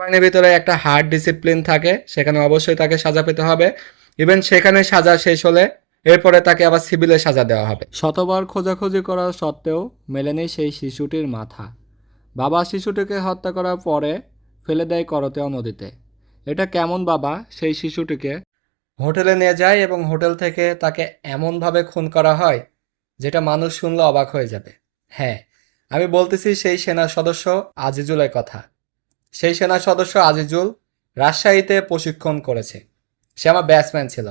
সেনাবাহিনীর ভিতরে একটা হার্ড ডিসিপ্লিন থাকে, সেখানে অবশ্যই তাকে সাজা পেতে হবে। ইভেন সেখানে সাজা শেষ হলে এরপরে তাকে আবার সিভিলে সাজা দেওয়া হবে। শতবার খোঁজাখুঁজি করা সত্ত্বেও মেলেনি সেই শিশুটির মাথা। বাবা শিশুটিকে হত্যা করার পরে ফেলে দেয় করতেয়া নদীতে। এটা কেমন বাবা সেই শিশুটিকে হোটেলে নিয়ে যায় এবং হোটেল থেকে তাকে এমনভাবে খুন করা হয় যেটা মানুষ শুনলে অবাক হয়ে যাবে। হ্যাঁ, আমি বলতেছি সেই সেনা সদস্য আজিজুলের কথা। সেই সেনা সদস্য আজিজুল রাজশাহীতে প্রশিক্ষণ করেছে। সে আমার ব্যাটসম্যান ছিল।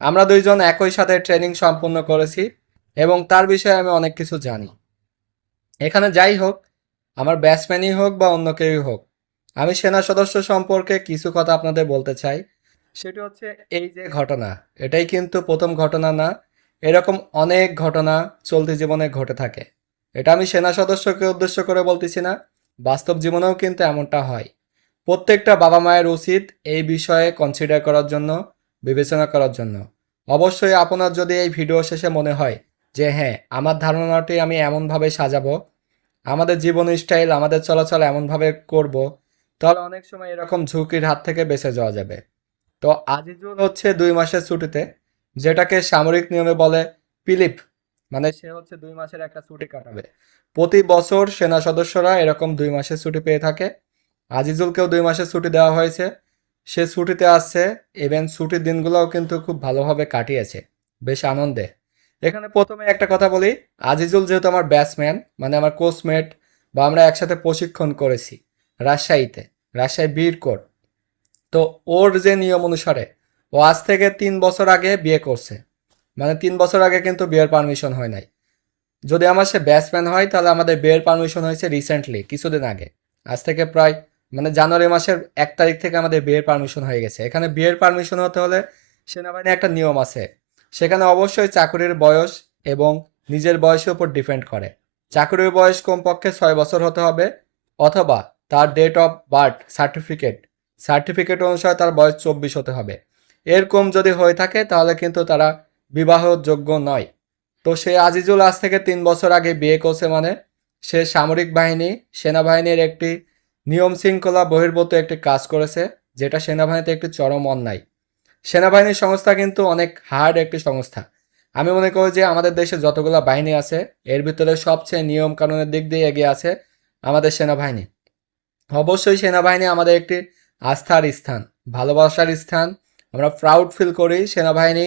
আমরা দুইজন একই সাথে ট্রেনিং সম্পূর্ণ করেছি এবং তার বিষয়ে আমি অনেক কিছু জানি। এখানে যাই হোক, আমার ব্যাটসম্যানই হোক বা অন্য কেউই হোক, আমি সেনা সদস্য সম্পর্কে কিছু কথা আপনাদের বলতে চাই। সেটি হচ্ছে এই যে ঘটনা, এটাই কিন্তু প্রথম ঘটনা না। এরকম অনেক ঘটনা চলতি জীবনে ঘটে থাকে। এটা আমি সেনা সদস্যকে উদ্দেশ্য করে বলতেছি না, বাস্তব জীবনেও কিন্তু এমনটা হয়। প্রত্যেকটা বাবা মায়ের উচিত এই বিষয়ে কনসিডার করার জন্য, বিবেচনা করার জন্য। অবশ্যই আপনার যদি এই ভিডিও শেষে মনে হয় যে হ্যাঁ, আমার ধারণাটি আমি এমনভাবে সাজাবো, আমাদের জীবন স্টাইল, আমাদের চলাচল এমনভাবে করব, তাহলে অনেক সময় এরকম ঝুঁকির হাত থেকে বেঁচে যাওয়া যাবে। তো আজিজুল হচ্ছে 2 মাসের ছুটিতে, যেটাকে সামরিক নিয়মে বলে পিলিপ, মানে সে হচ্ছে 2 মাসের একটা ছুটি কাটাবে। প্রতি বছর সেনা সদস্যরা এরকম 2 মাসের ছুটি পেয়ে থাকে। আজিজুলকেও 2 মাসের ছুটি দেওয়া হয়েছে। সে ছুটিতে আসছে, ইভেন ছুটির দিনগুলোও কিন্তু খুব ভালোভাবে কাটিয়েছে, বেশ আনন্দে। এখানে প্রথমে একটা কথা বলি, আজিজুল যেহেতু আমার ব্যাটসম্যান, মানে আমার কোচমেট, বা আমরা একসাথে প্রশিক্ষণ করেছি রাজশাহীতে, রাজশাহী বীর কোর। তো ওর যে নিয়ম অনুসারে ও আজ থেকে 3 বছর আগে বিয়ে করছে, মানে 3 বছর আগে কিন্তু বিয়ের পারমিশন হয় নাই। যদি আমার সে ব্যাটসম্যান হয় তাহলে আমাদের বিয়ের পারমিশন হয়েছে রিসেন্টলি, কিছুদিন আগে। আজ থেকে প্রায় মানে জানুয়ারি মাসের 1 তারিখ থেকে আমাদের বিয়ের পারমিশন হয়ে গেছে। এখানে বিয়ের পারমিশন হতে হলে সেনাবাহিনী একটা নিয়ম আছে, সেখানে অবশ্যই চাকরির বয়স এবং নিজের বয়সের উপর ডিপেন্ড করে। চাকরির বয়স কমপক্ষে 6 বছর হতে হবে, অথবা তার date of birth certificate, certificate অনুসারে তার বয়স 24 হতে হবে। এর কম যদি হয়ে থাকে তাহলে কিন্তু তারা বিবাহযোগ্য নয়। তো সে আজিজুল আজ থেকে 3 বছর আগে বিয়ে করছে, মানে সে সামরিক বাহিনী, সেনাবাহিনীর একটি নিয়ম শৃঙ্খলা বহির্ভূত একটি কাজ করেছে, যেটা সেনাবাহিনীতে একটি চরম অন্যায়। সেনাবাহিনীর সংস্থা কিন্তু অনেক হার্ড একটি সংস্থা। আমি মনে করি যে আমাদের দেশে যতগুলো বাহিনী আছে এর ভিতরে সবচেয়ে নিয়ম কানুনের দিক দিয়ে এগিয়ে আছে আমাদের সেনাবাহিনী। অবশ্যই সেনাবাহিনী আমাদের একটি আস্থার স্থান, ভালোবাসার স্থান। আমরা প্রাউড ফিল করি সেনাবাহিনী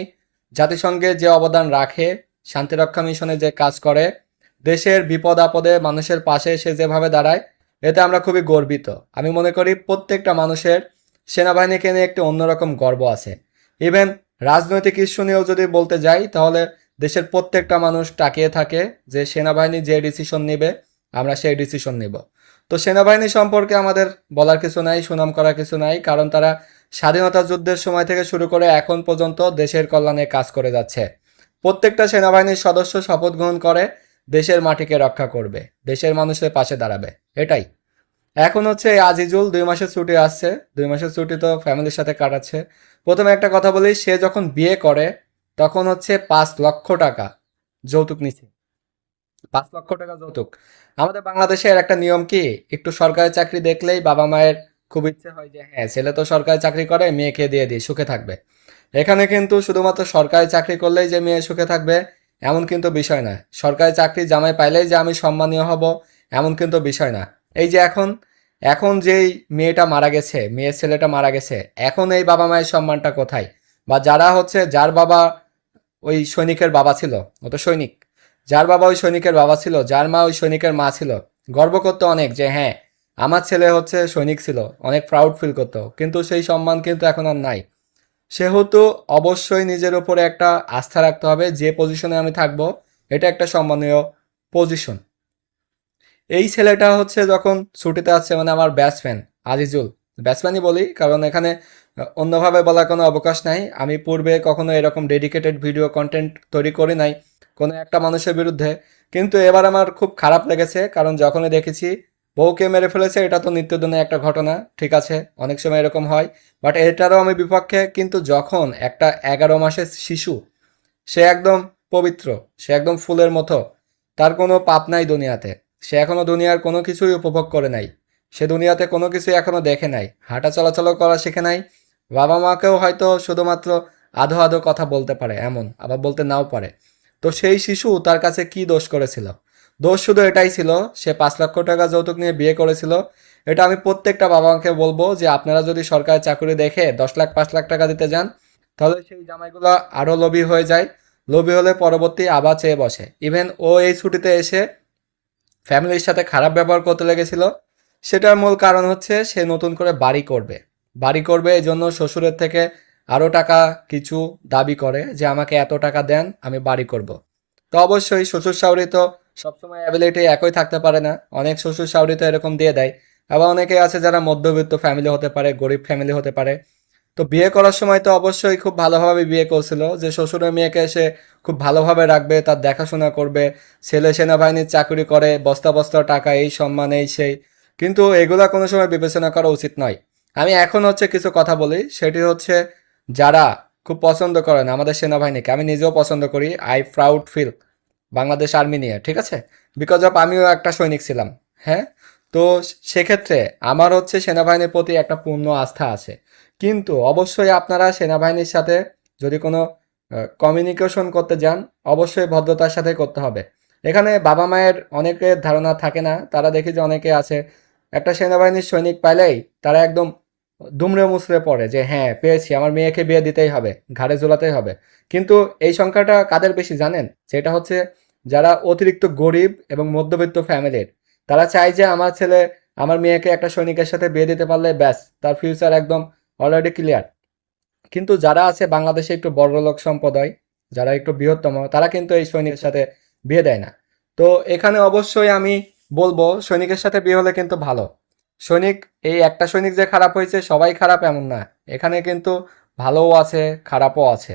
জাতিসংঘে যে অবদান রাখে, শান্তিরক্ষা মিশনে যে কাজ করে, দেশের বিপদ আপদে মানুষের পাশে এসে যেভাবে দাঁড়ায়, এতে আমরা খুবই গর্বিত। আমি মনে করি প্রত্যেকটা মানুষের সেনাবাহিনীকে নিয়ে একটি অন্যরকম গর্ব আছে। ইভেন রাজনৈতিক ইস্যু নিয়েও যদি বলতে যাই তাহলে দেশের প্রত্যেকটা মানুষ তাকিয়ে থাকে যে সেনাবাহিনী যে ডিসিশন নেবে আমরা সেই ডিসিশন নেব। তো সেনাবাহিনী সম্পর্কে আমাদের বলার কিছু নাই, সুনাম করার কিছু নাই, কারণ তারা স্বাধীনতা যুদ্ধের সময় থেকে শুরু করে এখন পর্যন্ত দেশের কল্যাণে কাজ করে যাচ্ছে। প্রত্যেকটা সেনাবাহিনীর সদস্য শপথ গ্রহণ করে দেশের মাটিকে রক্ষা করবে, দেশের মানুষের পাশে দাঁড়াবে, এটাই। এখন হচ্ছে এই আজিজুল 2 মাসের ছুটি আসছে, 2 মাসের ছুটি তো ফ্যামিলির সাথে কাটাচ্ছে। প্রথমে একটা কথা বলি, সে যখন বিয়ে করে তখন হচ্ছে 5 লক্ষ টাকা যৌতুক নিচ্ছে। 5 লক্ষ টাকা যৌতুক। আমাদের বাংলাদেশের একটা নিয়ম কি, একটু সরকারি চাকরি দেখলেই বাবা মায়ের খুব ইচ্ছে হয় যে হ্যাঁ, ছেলে তো সরকারি চাকরি করে, মেয়েকে দিয়ে দিই, সুখে থাকবে। এখানে কিন্তু শুধুমাত্র সরকারি চাকরি করলেই যে মেয়ে সুখে থাকবে এমন কিন্তু বিষয় না। সরকারি চাকরি জামাই পাইলেই যে আমি সম্মানীয় হব এমন কিন্তু বিষয় না। এই যে এখন, এখন যেই মেয়েটা মারা গেছে, মেয়ের ছেলেটা মারা গেছে, এখন এই বাবা মায়ের সম্মানটা কোথায়? বা যারা হচ্ছে, যার বাবা ওই সৈনিকের বাবা ছিল, ও তো সৈনিক, যার বাবা ওই সৈনিকের বাবা ছিল, যার মা ওই সৈনিকের মা ছিল, গর্ব করতো অনেক যে হ্যাঁ, আমার ছেলে হচ্ছে সৈনিক ছিল, অনেক প্রাউড ফিল করতো, কিন্তু সেই সম্মান কিন্তু এখন আর নাই। সেহেতু অবশ্যই নিজের উপরে একটা আস্থা রাখতে হবে, যে পজিশনে আমি থাকবো এটা একটা সম্মানীয় পজিশন। এই ছেলেটা হচ্ছে যখন ছুটিতে আছে, মানে আমার ব্যাটসম্যান আজিজুল, ব্যাটসম্যানই বলি কারণ এখানে অন্যভাবে বলার কোনো অবকাশ নাই। আমি পূর্বে কখনো এরকম ডেডিকেটেড ভিডিও কন্টেন্ট তৈরি করি নাই কোনো একটা মানুষের বিরুদ্ধে, কিন্তু এবার আমার খুব খারাপ লেগেছে, কারণ যখনই দেখেছি বউকে মেরে ফেলেছে, এটা তো নিত্যদিনের একটা ঘটনা, ঠিক আছে, অনেক সময় এরকম হয়, বাট এটারও আমি বিপক্ষে। কিন্তু যখন একটা 11 মাসের শিশু, সে একদম পবিত্র, সে একদম ফুলের মতো, তার কোনো পাপ নাই দুনিয়াতে, সে এখনো দুনিয়ার কোনো কিছুই উপভোগ করে নাই, সে দুনিয়াতে কোনো কিছু এখনো দেখে নাই, হাঁটা চলাচলও করা শিখে নাই, বাবা মাকেও হয়তো শুধুমাত্র আধো আধো কথা বলতে পারে এমন, আবার বলতে নাও পারে। তো সেই শিশু তার কাছে কি দোষ করেছিল? দোষ শুধু এটাই ছিল, সে 5 লক্ষ টাকা যৌতুক নিয়ে বিয়ে করেছিল। এটা আমি প্রত্যেকটা বাবা মাকে বলবো যে আপনারা যদি সরকারি চাকরি দেখে 10 লাখ 5 লাখ টাকা দিতে যান, তাহলে সেই জামাইগুলো আরো লোভী হয়ে যায়। লোভী হলে পরবর্তী আবার চেয়ে বসে। ইভেন ও এই ছুটিতে এসে ফ্যামিলির সাথে খারাপ ব্যবহার করতে লেগেছিল। সেটার মূল কারণ হচ্ছে সে নতুন করে বাড়ি করবে। বাড়ি করবে এই জন্য শ্বশুরের থেকে আরও টাকা কিছু দাবি করে যে আমাকে এত টাকা দেন, আমি বাড়ি করব। তো অবশ্যই শ্বশুর শাশুড়ি তো সবসময় অ্যাবিলিটি একই থাকতে পারে না, অনেক শ্বশুর শাশুড়ি তো এরকম দিয়ে দেয়। আবার অনেকে আছে যারা মধ্যবিত্ত ফ্যামিলি হতে পারে, গরিব ফ্যামিলি হতে পারে। তো বিয়ে করার সময় তো অবশ্যই খুব ভালোভাবে বিয়ে করছিল যে শ্বশুরের মেয়েকে সে খুব ভালোভাবে রাখবে, তার দেখাশোনা করবে। ছেলে সেনাবাহিনীর চাকরি করে, বস্তা বস্তা টাকা, এই সম্মান এই সেই। কিন্তু এগুলা কোনো সময় বিবেচনা করা উচিত নয়। আমি এখন হচ্ছে কিছু কথা বলি, সেটি হচ্ছে যারা খুব পছন্দ করেন আমাদের সেনাবাহিনীকে, আমি নিজেও পছন্দ করি, I proud feel Bangladesh army নিয়ে, ঠিক আছে? বিকজ অফ আমিও একটা সৈনিক ছিলাম। হ্যাঁ। তো সেক্ষেত্রে আমার হচ্ছে সেনাবাহিনীর প্রতি একটা পূর্ণ আস্থা আছে। কিন্তু অবশ্যই আপনারা সেনাবাহিনীর সাথে যদি কোনো কমিউনিকেশন করতে যান, অবশ্যই ভদ্রতার সাথে করতে হবে। এখানে বাবা মায়ের অনেকের ধারণা থাকে না, তারা দেখি যে অনেকে আছে একটা সেনাবাহিনীর সৈনিক পাইলেই তারা একদম দুমড়ে মুচড়ে পড়ে যে হ্যাঁ পেয়েছি, আমার মেয়েকে বিয়ে দিতেই হবে, ঘাড়ে ঝোলাতেই হবে। কিন্তু এই সংখ্যাটা কাদের বেশি জানেন? সেটা হচ্ছে যারা অতিরিক্ত গরিব এবং মধ্যবিত্ত ফ্যামিলির। তারা চায় যে আমার ছেলে আমার মেয়েকে একটা সৈনিকের সাথে বিয়ে দিতে পারলে ব্যাস, তার ফিউচার একদম অলরেডি ক্লিয়ার। কিন্তু যারা আছে বাংলাদেশে একটু বড়লোক সম্প্রদায়, যারা একটু বৃহত্তম, তারা কিন্তু এই সৈনিকের সাথে বিয়ে দেয় না। তো এখানে অবশ্যই আমি বলবো সৈনিকের সাথে বিয়ে হলে কিন্তু ভালো। সৈনিক, এই একটা সৈনিক যে খারাপ হয়েছে সবাই খারাপ এমন না, এখানে কিন্তু ভালোও আছে খারাপও আছে।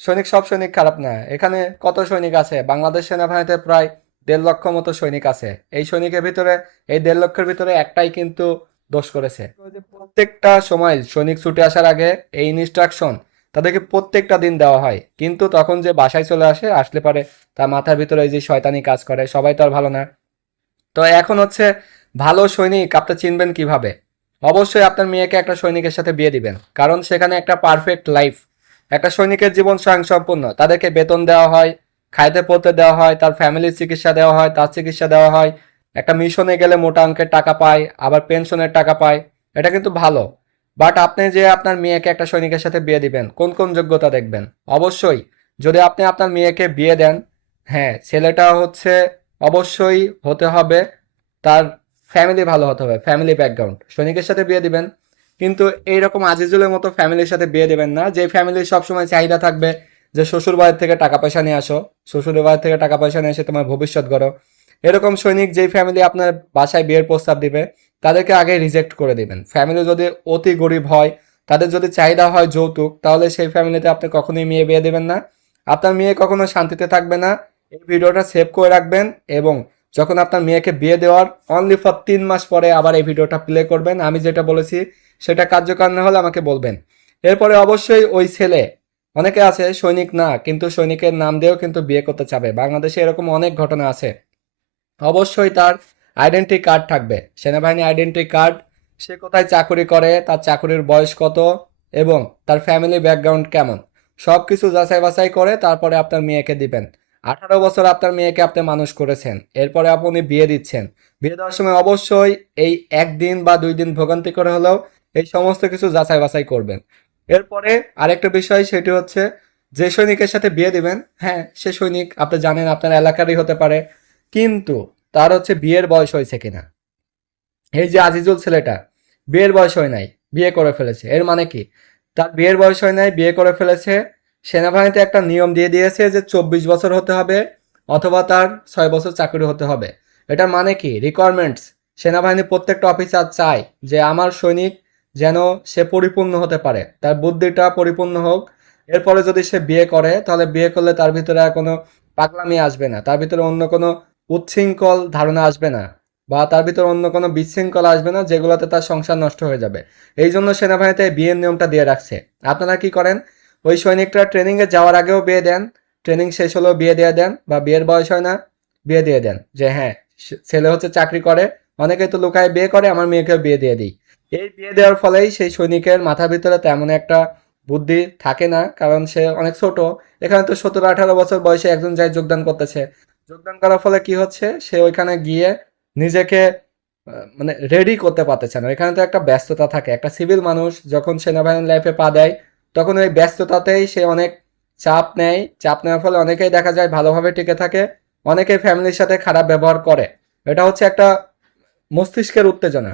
সৈনিক, সব সৈনিক খারাপ না। এখানে কত সৈনিক আছে বাংলাদেশ সেনাবাহিনীতে? প্রায় 1.5 লক্ষ মতো সৈনিক আছে। এই সৈনিকের ভিতরে, এই 1.5 লক্ষের ভিতরে একটাই কিন্তু দোষ করেছে। ওই যে প্রত্যেকটা সময় সৈনিক ছুটে আসার আগে এই ইনস্ট্রাকশন তাদেরকে প্রত্যেকটা দিন দেওয়া হয়, কিন্তু তখন যে বাসায় চলে আসে, আসলে পারে তার মাথার ভিতরে এই যে শয়তানি কাজ করে। সবাই তো আর ভালো না। তো এখন হচ্ছে ভালো সৈনিক আপনি চিনবেন কিভাবে? অবশ্যই আপনার মেয়েকে একটা সৈনিকের সাথে বিয়ে দিবেন, কারণ সেখানে একটা পারফেক্ট লাইফ। একটা সৈনিকের জীবন স্বয়ংসম্পূর্ণ, তাদেরকে বেতন দেওয়া হয়, খাইতে পড়তে দেওয়া হয়, তার ফ্যামিলির চিকিৎসা দেওয়া হয়, তার চিকিৎসা দেওয়া হয়। একটা মিশনে গেলে মোটা অঙ্কের টাকা পায়, আবার পেনশনের টাকা পায়। এটা কিন্তু ভালো। বাট আপনি যে আপনার মেয়েকে একটা সৈনিকের সাথে বিয়ে দিবেন, কোন কোন যোগ্যতা দেখবেন? অবশ্যই যদি আপনি আপনার মেয়েকে বিয়ে দেন, হ্যাঁ, ছেলেটা হচ্ছে অবশ্যই হতে হবে, তার ফ্যামিলি ভালো হতে হবে, ফ্যামিলি ব্যাকগ্রাউন্ড। সৈনিকের সাথে বিয়ে দিবেন, কিন্তু এইরকম আজিজুলের মতো ফ্যামিলির সাথে বিয়ে দিবেন না, যে ফ্যামিলির সবসময় চাহিদা থাকবে যে শ্বশুর বাড়ির থেকে টাকা পয়সা নিয়ে আসো, শ্বশুরের বাড়ির থেকে টাকা পয়সা নিয়ে এসে তোমার ভবিষ্যৎ গড়ো। এরকম সৈনিক যেই ফ্যামিলি আপনার বাসায় বিয়ের প্রস্তাব দিবে, তাদেরকে আগে রিজেক্ট করে দিবেন। ফ্যামিলি যদি অতি গরিব হয়, তাদের যদি চাহিদা হয় যৌতুক, তাহলে সেই ফ্যামিলিতে আপনি কখনোই মেয়ে বিয়ে দেবেন না। আপনার মেয়ে কখনো শান্তিতে থাকবে না। এই ভিডিওটা সেভ করে রাখবেন, এবং যখন আপনার মেয়েকে বিয়ে দেওয়ার অনলি ফর 3 মাস পরে আবার এই ভিডিওটা প্লে করবেন। আমি যেটা বলেছি সেটা কার্যকর না হলে আমাকে বলবেন। এরপরে অবশ্যই ওই ছেলে, অনেকে আছে সৈনিক না কিন্তু সৈনিকের নাম দিয়েও কিন্তু বিয়ে করতে চাবে, বাংলাদেশে এরকম অনেক ঘটনা আছে। অবশ্যই তার আইডেন্টি কার্ড থাকবে, সেনাবাহিনী আইডেন্টি কার্ড, সে কোথায় চাকরি করে, তার চাকরির বয়স কত, এবং তার ফ্যামিলি ব্যাকগ্রাউন্ড কেমন, সব কিছু যাচাই বাছাই করে তারপরে আপনার মেয়েকে দিবেন। 18 বছর আপনার মেয়েকে আপনি মানুষ করেছেন, এরপরে আপনি বিয়ে দিচ্ছেন। বিয়ে দেওয়ার সময় অবশ্যই এই 1 দিন বা 2 দিন ভোগান্তি করে হলেও এই সমস্ত কিছু যাচাই বাছাই করবেন। এরপরে আরেকটা বিষয়, সেটি হচ্ছে যে সৈনিকের সাথে বিয়ে দিবেন, হ্যাঁ সে সৈনিক আপনি জানেন আপনার এলাকারই হতে পারে, কিন্তু তার হচ্ছে বিয়ের বয়স হয়েছে কিনা। এই যে আজিজুল ছেলেটা, বিয়ের বয়স হয় নাই, বিয়ে করে ফেলেছে, এর মানে কি? তার বিয়ের বয়স হয় নাই, বিয়ে করে ফেলেছে। সেনাবাহিনীতে একটা নিয়ম দিয়ে দিয়েছে যে 24 বছর হতে হবে, অথবা তার 6 বছর চাকরি হতে হবে। এটার মানে কি? রিকোয়ারমেন্টস, সেনাবাহিনীর প্রত্যেকটা অফিসার চায় যে আমার সৈনিক যেন সে পরিপূর্ণ হতে পারে, তার বুদ্ধিটা পরিপূর্ণ হোক। এরপরে যদি সে বিয়ে করে, তাহলে বিয়ে করলে তার ভিতরে আর কোনো পাগলামি আসবে না, তার ভিতরে অন্য কোনো উচ্ছৃঙ্খল ধারণা আসবে না, বা তার ভিতর অন্য কোনো বিশৃঙ্খলা আসবে না যেগুলোতে তার সংসার নষ্ট হয়ে যাবে। এই জন্য সেনাবাহিনীতে এই বিয়ের নিয়মটা দিয়ে রাখছে। আপনারা কি করেন? ওই সৈনিকরা ট্রেনিংয়ে যাওয়ার আগেও বিয়ে দেন, ট্রেনিং শেষ হলেও বিয়ে দিয়ে দেন, বা বিয়ের বয়স হয় না, বিয়ে দিয়ে দেন যে হ্যাঁ ছেলে হচ্ছে চাকরি করে, অনেকেই তো লুকায় বিয়ে করে, আমার মেয়েকেও বিয়ে দিয়ে দিই। এই বিয়ে দেওয়ার ফলেই সেই সৈনিকের মাথার ভিতরে তেমন একটা বুদ্ধি থাকে না, কারণ সে অনেক ছোট। এখানে তো 17-18 বছর বয়সে একজন যায় যোগদান করতেছে। যোগদান করার ফলে কি হচ্ছে, সে ওইখানে গিয়ে নিজেকে মানে রেডি করতে পারতেছে না। এখানে তো একটা ব্যস্ততা থাকে, একটা সিভিল মানুষ যখন সেনাবাহিনীর লাইফে পা দেয় তখন ওই ব্যস্ততাতেই সে অনেক চাপ নেয়। চাপ নেওয়ার ফলে অনেকেই দেখা যায় ভালোভাবে টিকে থাকে, অনেকেই ফ্যামিলির সাথে খারাপ ব্যবহার করে। এটা হচ্ছে একটা মস্তিষ্কের উত্তেজনা।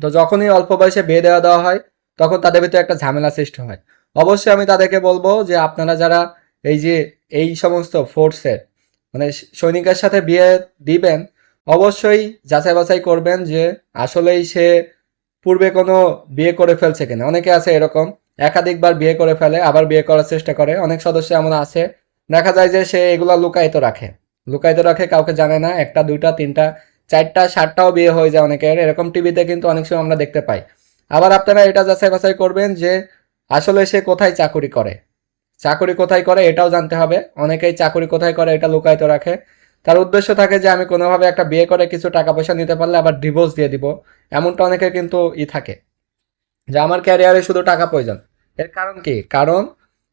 তো যখনই অল্প বয়সে বিয়ে দেওয়া দেওয়া হয় তখন তাদের ভিতরে একটা ঝামেলা সৃষ্টি হয়। অবশ্যই আমি তাদেরকে বলবো যে আপনারা যারা এই যে এই সমস্ত ফোর্সের মানে সৈনিকের সাথে বিয়ে দিবেন, অবশ্যই যাচাই বাছাই করবেন যে আসলেই সে পূর্বে কোনো বিয়ে করে ফেলছে কিনা। অনেকে আছে এরকম একাধিকবার বিয়ে করে ফেলে, আবার বিয়ে করার চেষ্টা করে। অনেক সদস্য এমন আছে, দেখা যায় যে সে এগুলা লুকায়িত রাখে, লুকায়িত রাখে, কাউকে জানে না। একটা দুইটা তিনটা চারটা সাতটাও বিয়ে হয়ে যায় অনেকের, এরকম টিভিতে কিন্তু অনেক সময় আমরা দেখতে পাই। আবার আপনারা এটা যাচাই বাছাই করবেন যে আসলে সে কোথায় চাকুরি করে, চাকুরি কোথায় করে এটাও জানতে হবে। অনেকেই চাকুরি কোথায় করে এটা লুকায়িত রাখে, তার উদ্দেশ্য থাকে যে আমি কোনোভাবে একটা বিয়ে করে কিছু টাকা পয়সা নিতে পারলে আবার ডিভোর্স দিয়ে দিব। এমনটা অনেকের কিন্তু থাকে যে আমার ক্যারিয়ারে শুধু টাকা প্রয়োজন। এর কারণ কি? কারণ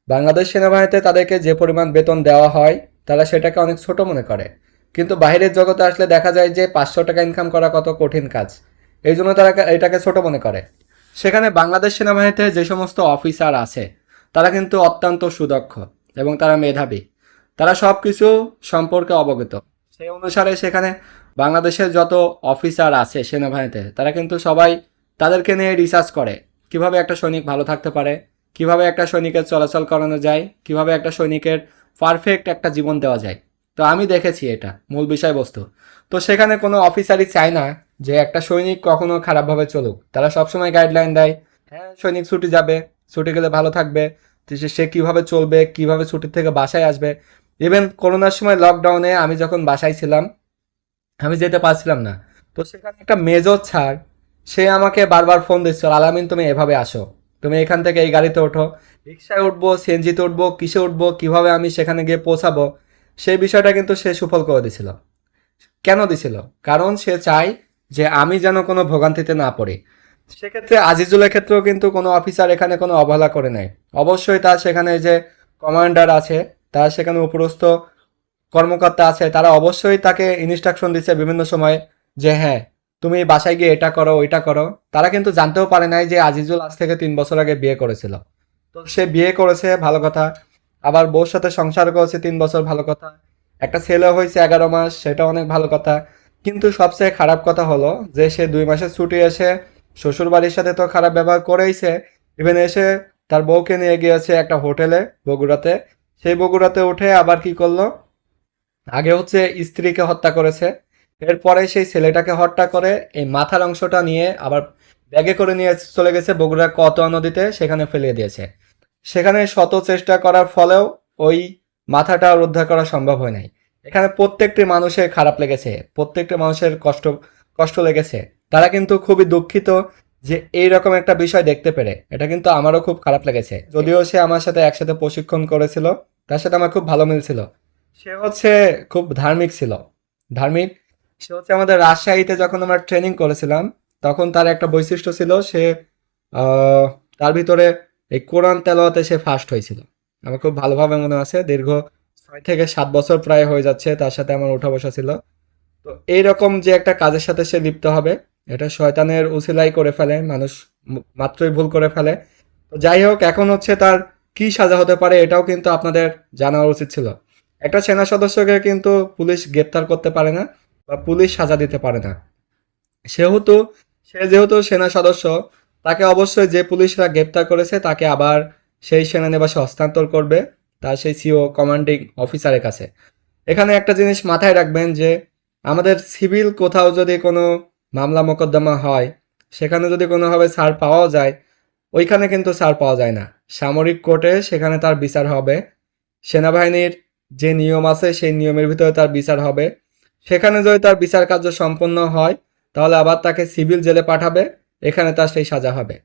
বাংলাদেশ সেনাবাহিনীতে তাদেরকে যে পরিমাণ বেতন দেওয়া হয় তারা সেটাকে অনেক ছোট মনে করে, কিন্তু বাইরের জগতে আসলে দেখা যায় যে 500 টাকা ইনকাম করা কত কঠিন কাজ। এই জন্য তারা এটাকে ছোট মনে করে। সেখানে বাংলাদেশ সেনাবাহিনীতে যে সমস্ত অফিসার আছে তারা কিন্তু অত্যন্ত সুদক্ষ এবং তারা মেধাবী, তারা সব কিছু সম্পর্কে অবগত। সেই অনুসারে সেখানে বাংলাদেশের যত অফিসার আছে সেনাবাহিনীতে তারা কিন্তু সবাই তাদেরকে নিয়ে রিসার্চ করে কিভাবে একটা সৈনিক ভালো থাকতে পারে, কিভাবে একটা সৈনিকের চলাচল করানো যায়, কিভাবে একটা সৈনিকের পারফেক্ট একটা জীবন দেওয়া যায়। তো আমি দেখেছি এটা মূল বিষয়বস্তু। তো সেখানে কোনো অফিসারই চায় না যে একটা সৈনিক কখনো খারাপভাবে চলুক। তারা সবসময় গাইডলাইন দেয়, হ্যাঁ সৈনিক ছুটি যাবে, ছুটি গেলে ভালো থাকবে, তো সে কীভাবে চলবে, কীভাবে ছুটির থেকে বাসায় আসবে। ইভেন করোনার সময় লকডাউনে আমি যখন বাসায় ছিলাম আমি যেতে পারছিলাম না, তো সেখানে একটা মেজর স্যার সে আমাকে বারবার ফোন দিচ্ছিল, আলামিন তুমি এভাবে আসো, তুমি এখান থেকে এই গাড়িতে ওঠো, রিক্সায় উঠবো, সিএনজিতে উঠবো, কিসে উঠবো, কিভাবে আমি সেখানে গিয়ে পৌঁছাবো, সেই বিষয়টা কিন্তু সে সুফল করে দিছিল। কেন দিছিল? কারণ সে চায় যে আমি যেন কোনো ভোগান্তিতে না পড়ি। সেক্ষেত্রে আজিজুলের ক্ষেত্রেও কিন্তু কোনো অফিসার এখানে কোনো অবহেলা করে নাই। অবশ্যই তার সেখানে যে কমান্ডার আছে, তার সেখানে উপরস্থ কর্মকর্তা আছে, তারা অবশ্যই তাকে ইনস্ট্রাকশন দিচ্ছে বিভিন্ন সময় যে হ্যাঁ তুমি বাসায় গিয়ে এটা করো ওইটা করো। তারা কিন্তু জানতেও পারে নাই যে আজিজুল আজ থেকে 3 বছর আগে বিয়ে করেছিল। তো সে বিয়ে করেছে ভালো কথা, আবার বউর সাথে সংসার করেছে 3 বছর, ভালো কথা। একটা ছেলে হয়েছে 11 মাস, সেটা অনেক ভালো কথা। কিন্তু সবচেয়ে খারাপ কথা হলো যে সে 2 মাসের ছুটি এসে শ্বশুর বাড়ির সাথে তো খারাপ ব্যবহার করেইছে, ইভেন এসে তার বউকে নিয়ে গিয়েছে একটা হোটেলে বগুড়াতে। সেই বগুড়াতে উঠে আবার কি করলো, আগে হচ্ছে স্ত্রীকে হত্যা করেছে, এরপরে সেই ছেলেটাকে হত্যা করে এই মাথার অংশটা নিয়ে আবার ব্যাগে করে নিয়ে চলে গেছে বগুড়া কতোয়া নদীতে, সেখানে ফেলিয়ে দিয়েছে। সেখানে শত চেষ্টা করার ফলেও ওই মাথাটা আর উদ্ধার করা সম্ভব হয় নাই। এখানে প্রত্যেকটি মানুষের খারাপ লেগেছে, প্রত্যেকটি মানুষের কষ্ট কষ্ট লেগেছে। তারা কিন্তু খুবই দুঃখিত যে এইরকম একটা বিষয় দেখতে পেরে। এটা কিন্তু আমারও খুব খারাপ লেগেছে, যদিও সে আমার সাথে একসাথে প্রশিক্ষণ করেছিল, তার সাথে আমার খুব ভালো মিল ছিল। সে হচ্ছে খুব ধার্মিক ছিল, ধার্মিক। সে হচ্ছে আমাদের রাজশাহীতে যখন আমরা ট্রেনিং করেছিলাম তখন তার একটা বৈশিষ্ট্য ছিল, সে আহ, তার ভিতরে এই কোরআন তেলাওয়াতে সে ফার্স্ট হয়েছিল। আমার খুব ভালোভাবে মনে আছে, দীর্ঘ 6 থেকে 7 বছর প্রায় হয়ে যাচ্ছে তার সাথে আমার উঠা বসা ছিল। তো এইরকম যে একটা কাজের সাথে সে লিপ্ত হবে, এটা শয়তানের উছিলাই করে ফেলে মানুষ, মাত্রই ভুল করে ফেলে। তো যাই হোক, এখন হচ্ছে তার কি সাজা হতে পারে এটাও কিন্তু আপনাদের জানা উচিত ছিল। একটা সেনা সদস্যকে কিন্তু পুলিশ গ্রেপ্তার করতে পারে না বা পুলিশ সাজা দিতে পারে না। সেহেতু সে যেহেতু সেনা সদস্য, তাকে অবশ্যই যে পুলিশরা গ্রেপ্তার করেছে তাকে আবার সেই সেনানিবাসে হস্তান্তর করবে, তার সেই সিও কমান্ডিং অফিসারের কাছে। এখানে একটা জিনিস মাথায় রাখবেন যে আমাদের সিভিল কোথাও যদি কোনো মামলা মোকদ্দমা হয়, সেখানে যদি কোনোভাবে ছাড় পাওয়াও যায়, ওইখানে কিন্তু ছাড় পাওয়া যায় না। সামরিক কোর্টে সেখানে তার বিচার হবে, সেনাবাহিনীর যে নিয়ম আছে সেই নিয়মের ভিতরে তার বিচার হবে। সেখানে যদি তার বিচার কার্য সম্পন্ন হয় তাহলে আবার তাকে সিভিল জেলে পাঠাবে, এখানে তার সেই সাজা হবে।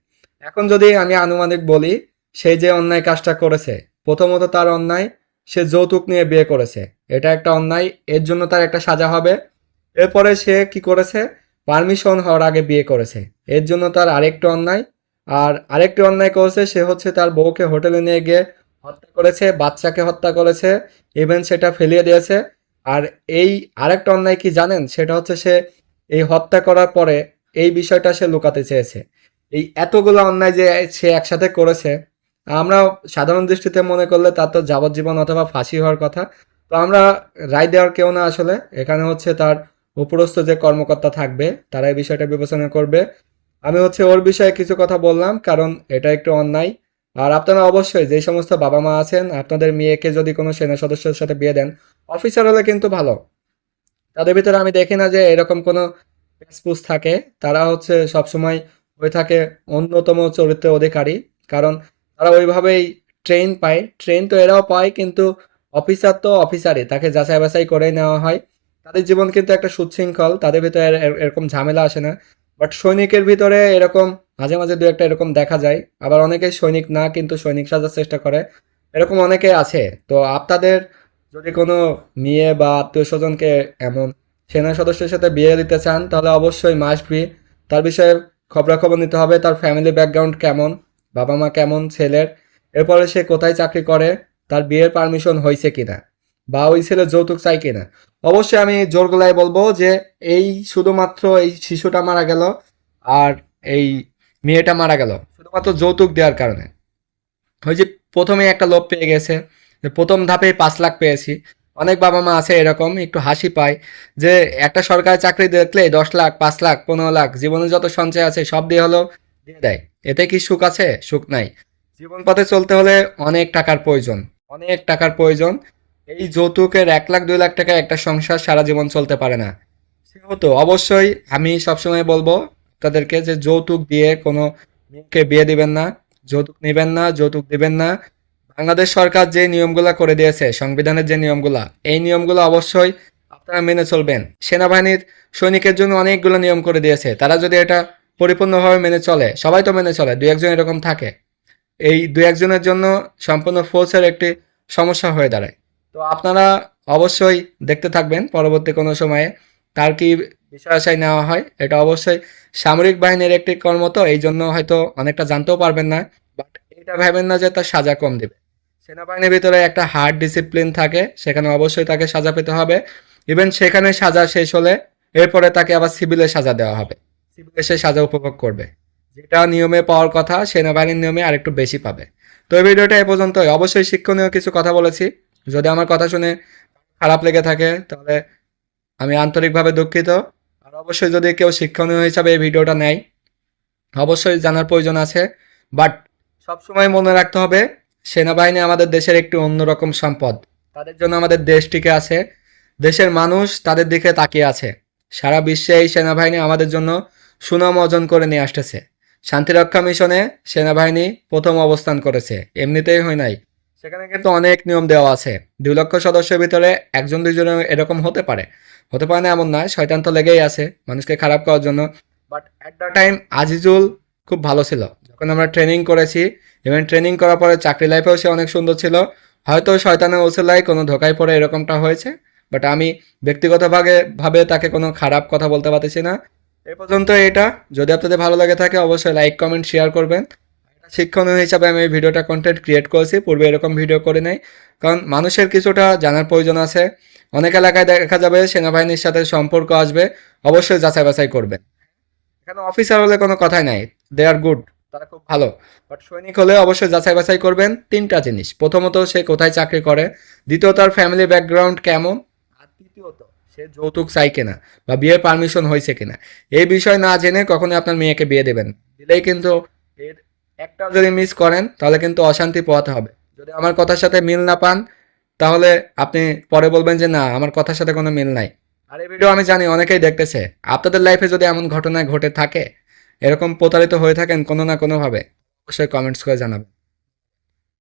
এখন যদি আমি আনুমানিক বলি, সেই যে অন্যায় কাজটা করেছে, প্রথমত তার অন্যায়, সে যৌতুক নিয়ে বিয়ে করেছে, এটা একটা অন্যায়, এর জন্য তার একটা সাজা হবে। এরপরে সে কি করেছে, পারমিশন হওয়ার আগে বিয়ে করেছে, এর জন্য তার আরেকটা অন্যায়। আর আরেকটি অন্যায় করেছে, সে হচ্ছে তার বউকে হোটেলে নিয়ে গিয়ে হত্যা করেছে, বাচ্চাকে হত্যা করেছে, ইভেন সেটা ফেলিয়ে দিয়েছে। আর এই আরেকটা অন্যায় কি জানেন, সেটা হচ্ছে সে এই হত্যা করার পরে এই বিষয়টা সে লুকাতে চেয়েছে। এই এতগুলো অন্যায় যে সে একসাথে করেছে, আমরা সাধারণ দৃষ্টিতে মনে করলে তার তো যাবজ্জীবন অথবা ফাঁসি হওয়ার কথা। তো আমরা রায় দেওয়ার কেউ না আসলে, এখানে হচ্ছে তার উপরস্থ যে কর্মকর্তা থাকবে তারা এই বিষয়টা বিবেচনা করবে। আমি হচ্ছে ওর বিষয়ে কিছু কথা বললাম কারণ এটা একটু অন্যায়। আর আপনারা অবশ্যই যে সমস্ত বাবা মা আছেন, আপনাদের মেয়েকে যদি কোনো সেনা সদস্যের সাথে বিয়ে দেন, অফিসার হলে কিন্তু ভালো, তাদের ভিতরে আমি দেখি না যে এরকম কোনো প্যাচপুচ থাকে। তারা হচ্ছে সবসময় হয়ে থাকে অন্যতম চরিত্রের অধিকারী, কারণ তারা ওইভাবেই ট্রেন পায়। ট্রেন তো এরাও পায়, কিন্তু অফিসার তো অফিসারই, তাকে যাচাই বাছাই করেই নেওয়া হয়। তাদের জীবন কিন্তু একটা সুশৃঙ্খল, তাদের ভিতরে এরকম ঝামেলা আসে না। বাট সৈনিকের ভিতরে এরকম মাঝে মাঝে দু একটা এরকম দেখা যায়। আবার অনেকেই সৈনিক না কিন্তু সৈনিক সাজার চেষ্টা করে, এরকম অনেকে আছে। তো আপনাদের যদি কোনো মেয়ে বা আত্মীয় স্বজনকে এমন সেনা সদস্যের সাথে বিয়ে দিতে চান, তাহলে অবশ্যই মাস্ট বি তার বিষয়ে খবরাখবর নিতে হবে। তার ফ্যামিলি ব্যাকগ্রাউন্ড কেমন, বাবা মা কেমন ছেলের, এরপরে সে কোথায় চাকরি করে, তার বিয়ের পারমিশন হয়েছে কিনা, বা ওই ছেলে যৌতুক চাই কিনা। অবশ্যই আমি জোর গলায় বলবো যে এই শুধুমাত্র এই শিশুটা মারা গেল আর এই মেয়েটা মারা গেল শুধুমাত্র যৌতুক দেওয়ার কারণে। ওই যে প্রথমে একটা লোভ পেয়ে গেছে, যে প্রথম ধাপে 5 লাখ পেয়েছি। অনেক বাবা মা আছে এরকম, একটু হাসি পায় যে একটা সরকারি চাকরি দেখলে 10 লাখ, 5 লাখ, 15 লাখ, জীবনে যত সঞ্চয় আছে সব দিয়ে হলেও দিয়ে দেয়। এতে কি সুখ আছে? সুখ নাই। জীবন পথে চলতে হলে অনেক টাকার প্রয়োজন, অনেক টাকার প্রয়োজন। এই যৌতুকের 1 লাখ 2 লাখ টাকায় একটা সংসার সারা জীবন চলতে পারে না। সেহেতু অবশ্যই আমি সবসময় বলবো তাদেরকে যে যৌতুক দিয়ে কোনো মেয়েকে বিয়ে দিবেন না, যৌতুক নেবেন না, যৌতুক দিবেন না। বাংলাদেশ সরকার যে নিয়মগুলা করে দিয়েছে, সংবিধানের যে নিয়মগুলা, এই নিয়মগুলো অবশ্যই আপনারা মেনে চলবেন। সেনাবাহিনীর সৈনিকের জন্য অনেকগুলো নিয়ম করে দিয়েছে, তারা যদি এটা পরিপূর্ণভাবে মেনে চলে, সবাই তো মেনে চলে, দু একজন এরকম থাকে, এই দু একজনের জন্য সম্পূর্ণ ফোর্সের একটি সমস্যা হয়ে দাঁড়ায়। তো আপনারা অবশ্যই দেখতে থাকবেন পরবর্তী কোনো সময়ে তার কি বিষয় আশায় নেওয়া হয়। এটা অবশ্যই সামরিক বাহিনীর একটি কর্ম, তো এই জন্য হয়তো অনেকটা জানতেও পারবেন না। বাট এটা ভাবেন না যে তার সাজা কম দেবে। সেনাবাহিনীর ভিতরে একটা হার্ড ডিসিপ্লিন থাকে, সেখানে অবশ্যই তাকে সাজা পেতে হবে। ইভেন সেখানে সাজা শেষ হলে এরপরে তাকে আবার সিভিলে সাজা দেওয়া হবে, সিভিলে সে সাজা উপভোগ করবে। যেটা নিয়মে পাওয়ার কথা সেনাবাহিনীর নিয়মে আরেকটু বেশি পাবে। তো এই ভিডিওটা এ পর্যন্তই। অবশ্যই শিক্ষণীয় কিছু কথা বলেছি, যদি আমার কথা শুনে খারাপ লেগে থাকে তাহলে আমি আন্তরিকভাবে দুঃখিত। আর অবশ্যই যদি কেউ শিক্ষণীয় হিসাবে এই ভিডিওটা নেয়, অবশ্যই জানার প্রয়োজন আছে। বাট সবসময় মনে রাখতে হবে সেনাবাহিনী আমাদের দেশের একটি অন্যরকম সম্পদ, তাদের জন্য আমাদের দেশ টিকে আছে, দেশের মানুষ তাদের দিকে তাকিয়ে আছে। সারা বিশ্বে এই সেনাবাহিনী আমাদের জন্য সুনাম অর্জন করে নিয়ে আসতেছে। শান্তিরক্ষা মিশনে সেনাবাহিনী প্রথম অবস্থান করেছে, এমনিতেই হয় নাই। সেখানে কিন্তু অনেক নিয়ম দেওয়া আছে। 2 লক্ষ সদস্যের ভিতরে একজন দুইজন এরকম হতে পারে, হতে পারে না এমন নয়, শয়তান তো লেগেই আছে মানুষকে খারাপ করার জন্য। But at the time Azizul খুব ভালো ছিল যখন আমরা ট্রেনিং করেছি। এবং ট্রেনিং করার পরে চাকরি লাইফেও সে অনেক সুন্দর ছিল। হয়তো শয়তানের ওসিলায় কোনো ধোকায় পড়ে এরকমটা হয়েছে, বাট আমি ব্যক্তিগতভাবে তাকে কোনো খারাপ কথা বলতে পারতেছি না। এ পর্যন্ত এটা। যদি আপনাদের ভালো লাগে থাকে অবশ্যই লাইক কমেন্ট শেয়ার করবেন। শিক্ষণীয় হিসাবে আমি এই ভিডিওটা কন্টেন্ট ক্রিয়েট করেছি, পূর্বে এরকম ভিডিও করে নাই, কারণ মানুষের কিছুটা জানার প্রয়োজন আছে। অনেক এলাকায় দেখা যাবে সেনাবাহিনীর সাথে সম্পর্ক আসবে, অবশ্যই যাচাই বাছাই করবেন। এখানে অফিসার হলে কোনো কথাই নাই, দে আর গুড, তারা খুব ভালো। বাট সৈনিক হলে অবশ্যই যাচাই বাছাই করবেন 3টা জিনিস: প্রথমত সে কোথায় চাকরি করে, দ্বিতীয়ত তার ফ্যামিলি ব্যাকগ্রাউন্ড কেমন, আর তৃতীয়ত সে যৌতুক চাই কিনা বা বিয়ের পারমিশন হয়েছে কিনা। এই বিষয় না জেনে কখনোই আপনার মেয়েকে বিয়ে দেবেন, দিলেই কিন্তু এর একটাও যদি মিস করেন তাহলে কিন্তু অশান্তি পোহাতে হবে। যদি আমার কথার সাথে মিল না পান তাহলে আপনি পরে বলবেন যে না আমার কথার সাথে কোনো মিল নাই। আর এই ভিডিও আমি জানি অনেকেই দেখতেছে, আপনাদের লাইফে যদি এমন ঘটনা ঘটে থাকে, এরকম প্রতারিত হয়ে থাকেন কোনো না কোনোভাবে, অবশ্যই কমেন্টস করে জানাবেন।